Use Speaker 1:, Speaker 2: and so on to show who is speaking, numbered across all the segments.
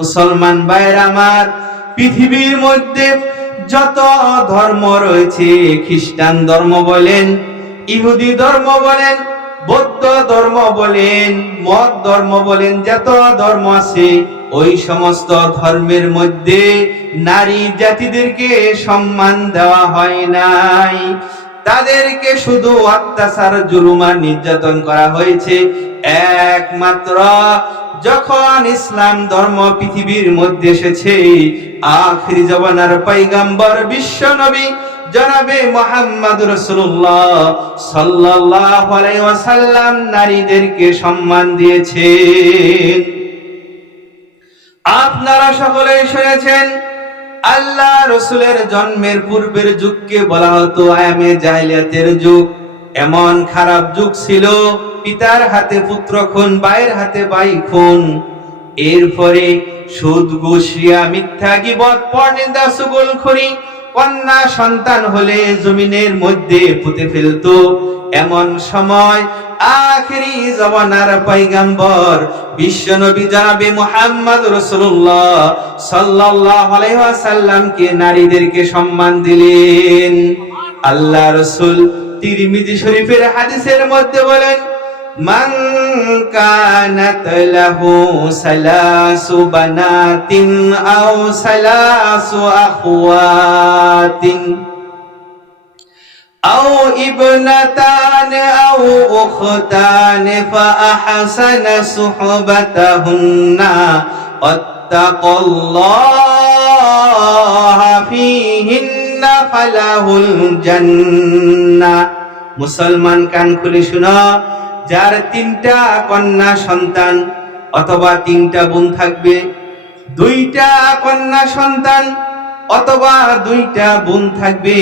Speaker 1: মুসলমান ভাইয়ের আমার, পৃথিবীর মধ্যে যত ধর্ম রয়েছে, খ্রিস্টান ধর্ম বলেন, ইহুদি ধর্ম বলেন, বৌদ্ধ ধর্ম বলেন মত ধর্ম বলেন, যত ধর্ম আছে, ওই সমস্ত ধর্মের মধ্যে নারী জাতিদেরকে সম্মান দেওয়া হয় নাই। তাদেরকে শুধু অত্যাচার জুলুমান নির্যাতন করা হয়েছে। একমাত্র যখন ইসলাম ধর্ম পৃথিবীর মধ্যে এসেছে, আখিরি জবানার পৈগম্বর বিশ্ব নবী জনাবে মোহাম্মদ রসুল্লাহ ওয়াসাল্লাম নারীদেরকে সম্মান দিয়েছেন। আপনারা সকলে শুনেছেন, আল্লাহ রসুলের জন্মের পূর্বের যুগকে বলা হতো আয়ামে জাহিলিয়াতের যুগ। এমন খারাপ যুগ ছিল পিতার হাতে পুত্র খুন ভাইয়ের হাতে ভাই খুন। এরপরে সুদ ঘুষিয়া মিথ্যা গিবত, পরনিন্দা সুগলখড়ি কন্যা সন্তান হলে জমিনের মধ্যে পুঁতে ফেলতো। এমন সময় আখেরি জমানার পয়গাম্বর বিশ্ব নবী জানাবে মোহাম্মদ রসুল্লাহ সাল্লাহ আলাইহি ওয়াসাল্লামকে নারীদেরকে সম্মান দিলেন। আল্লাহ রসুল তিরমিজি শরীফের হাদিসের মধ্যে বলেন মান কানাত লাহু সালাসু বানাতিন আও সালাসু আখওয়াতিন أو ابنتان أو أختان فأحسن صحبتهن واتقوا الله فيهن فله الجنة মুসলমান কান খুলে শুনো যার তিনটা কন্যা সন্তান অথবা তিনটা বোন থাকবে, দুইটা কন্যা সন্তান অথবা দুইটা বোন থাকবে,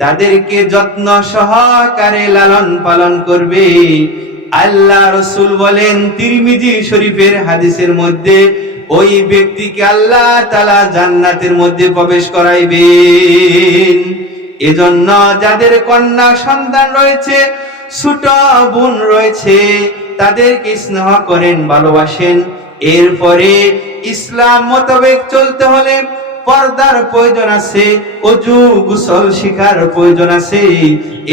Speaker 1: তাদেরকে যত্ন সহকারে লালন পালন করবে। আল্লাহ রসুল বলেন তিরমিজি শরীফের হাদিসের মধ্যে, ওই ব্যক্তিকে আল্লাহ তালা জান্নাতের মধ্যে প্রবেশ করাইবেন। এজন্য যাদের কন্যা সন্তান রয়েছে ছোট বোন রয়েছে, তাদেরকে স্নেহ করেন, ভালোবাসেন। এরপরে ইসলাম মোতাবেক চলতে হলে পর্দার প্রয়োজন আছে, অজু গুসল শিখার প্রয়োজন আছে।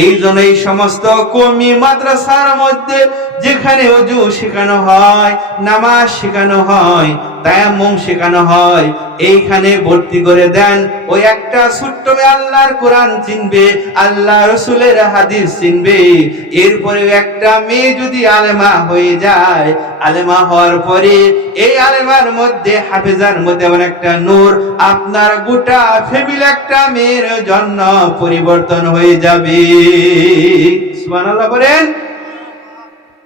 Speaker 1: এই জন্য এই সমস্ত কমি মাদ্রাসার মধ্যে যেখানে অজু শেখানো হয়, নামাজ শেখানো হয়, তায়াম্মুম শেখানো হয়, এইখানে ভর্তি করে দেন। ওই একটা ছোট্ট আল্লাহর কোরআন চিনবে, আল্লাহ রসুলের হাদিস চিনবে। এরপরে একটা মেয়ে যদি আলেমা হয়ে যায়, আলেমা হওয়ার পরে এই আলেমার মধ্যে হাফেজার মধ্যে এমন একটা নূর, আপনার গোটা ফ্যামিলি একটা মেয়ের জন্য পরিবর্তন হয়ে যাবে। সুবহানাল্লাহ বলেন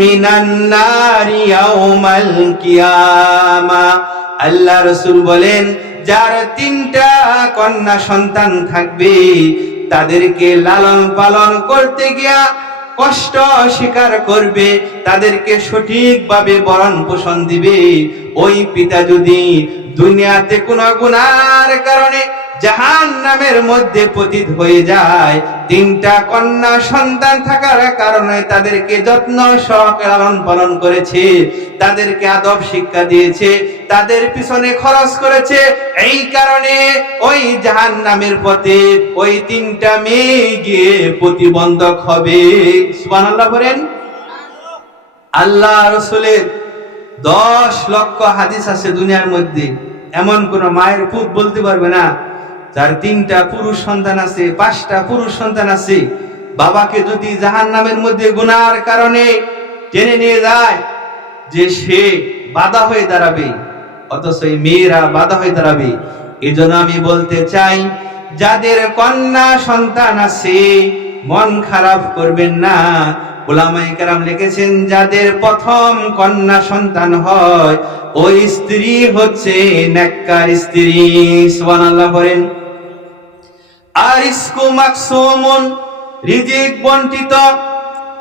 Speaker 1: মিনান নারি ইয়াউমাল কিয়ামা। আল্লাহ রসুল বলেন, যার তিনটা কন্যা সন্তান থাকবে, তাদেরকে লালন পালন করতে গিয়া কষ্ট স্বীকার করবে, তাদেরকে সঠিকভাবে বরণ পোষণ দিবে। ওই পিতা যদি দুনিয়াতে কোনো গুনার কারণে জাহান নামের মধ্যে পতিত হয়ে যায়। তিনটা কন্যা সন্তান থাকার কারণে তাদেরকে যত্ন সহকারে লালন পালন করেছে। তাদেরকে আদব শিক্ষা দিয়েছে। তাদের পিছনে খরচ করেছে। এই কারণে ওই জাহান নামের পথে ওই তিনটা মেয়ে গিয়ে প্রতিবন্ধক হবে। সুবহানাল্লাহ বলেন। আল্লাহ রসুলের দশ লক্ষ হাদিস আছে দুনিয়ার মধ্যে। এমন কোন মায়ের পুত বলতে পারবে না। যার তিনটা পুরুষ সন্তান আছে, পাঁচটা পুরুষ সন্তান আছে, বাবাকে যদি জাহান নামের মধ্যে গুনার কারণে টেনে নিয়ে যায়, যে সে বাধা হয়ে দাঁড়াবে, অথচ এই মেয়েরা বাধা হয়ে দাঁড়াবে এই জন্য আমি বলতে চাই, যাদের কন্যা সন্তান আছে, মন খারাপ করবেন না। ওলামাই কারাম লিখেছেন, যাদের প্রথম কন্যা সন্তান হয়, ওই স্ত্রী হচ্ছে নেককার স্ত্রী। সুবহানাল্লাহ বলেন। আর রিজিক বন্টিত,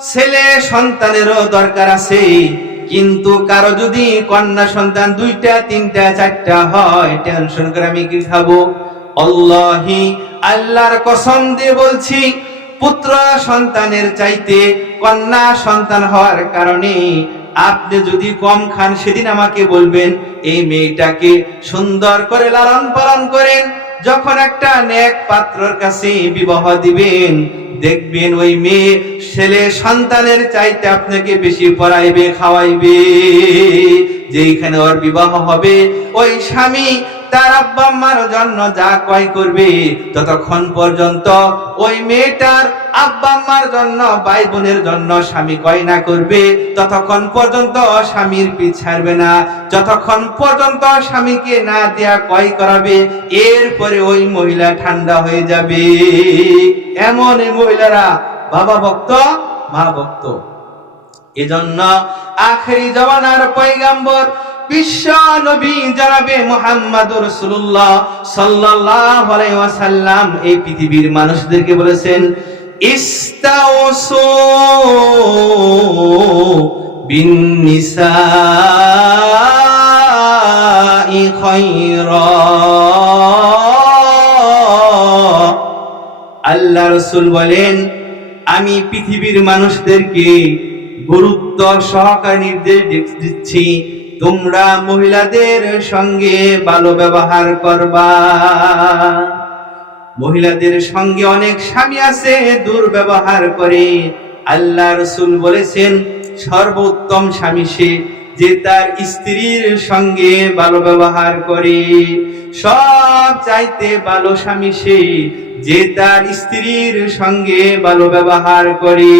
Speaker 1: ছেলে সন্তানেরও দরকার আছে। কিন্তু কারও যদি কন্যা সন্তান দুইটা, তিনটা, চারটা হয়, টেনশন করে আমি কি খাব? আল্লাহি, আল্লাহর কসম দিয়ে বলছি, পুত্র সন্তানের চাইতে কন্যা সন্তান হওয়ার কারণে আপনি যদি কম খান, সেদিন আমাকে বলবেন, এই মেয়েটাকে সুন্দর করে লালন পালন করেন। যখন একটা নেক পাত্রর কাছে বিবাহ দিবেন, দেখবেন ওই মেয়ে ছেলে সন্তানের চাইতে আপনাকে বেশি পড়াইবে খাওয়াইবে। যেইখানে ওর বিবাহ হবে, ওই স্বামী তার আব্বা আম্মার জন্য যা কয় করবে, ততক্ষণ পর্যন্ত ওই মেয়েটার আব্বা আম্মার জন্য, ভাই বোনের জন্য স্বামী কয় না করবে। ততক্ষণ পর্যন্ত স্বামীর পিছ ছাড়বে না। যতক্ষণ পর্যন্ত স্বামীকে না দেয়া কয় করাবে, এরপরে ওই মহিলা ঠান্ডা হয়ে যাবে। এমন এই মহিলারা বাবা ভক্ত, মা ভক্ত। এজন্য আখেরি জমানার পয়গাম্বর বিশ্ব নবী মোহাম্মদ এই পৃথিবীর মানুষদেরকে বলেছেন আল্লাহ রসুল বলেন, আমি পৃথিবীর মানুষদেরকে গুরুত্ব সহকারে নির্দেশ দিচ্ছি তোমরা মহিলাদের সঙ্গে ভালো ব্যবহার করবা। মহিলাদের সঙ্গে অনেক স্বামী আছে, দুর্ব্যবহার করে। আল্লাহ রসুল বলেছেন, সর্বোত্তম স্বামী সে যে তার স্ত্রীর সঙ্গে ভালো ব্যবহার করে। সব চাইতে ভালো স্বামী সে যে তার স্ত্রীর সঙ্গে ভালো ব্যবহার করে।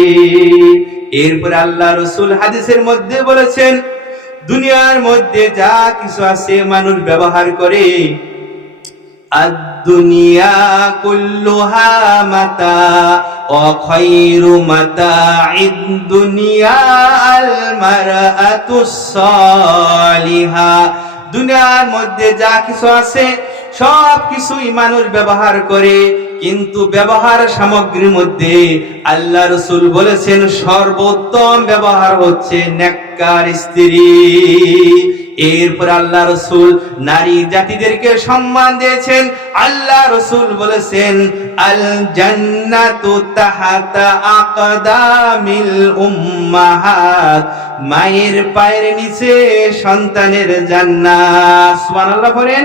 Speaker 1: এরপর আল্লাহ রসুল হাদিসের মধ্যে বলেছেন দুনিয়ার মধ্যে যা কিছু আছে মানুষ ব্যবহার করে। আর দুনিয়া কুল্লুহা মাতা, অখৈরু মাতা ইদ দুনিয়া আল মারাতুসলিহা দুনিয়ার মধ্যে যা কিছু আছে সব কিছুই মানুষ ব্যবহার করে। কিন্তু ব্যবহার সামগ্রীর মধ্যে আল্লাহ রসুল বলেছেন সর্বোত্তম ব্যবহার হচ্ছে নেককার স্ত্রী। এরপর আল্লাহ রসুল নারী জাতিদেরকে সম্মান দিয়েছেন। আল্লাহ রসুল বলেছেন, আল জান্নাতু আকদামিল উম্মাহাত মায়ের পায়ের নিচে সন্তানের জান্নাত। সুবহানাল্লাহ বলেন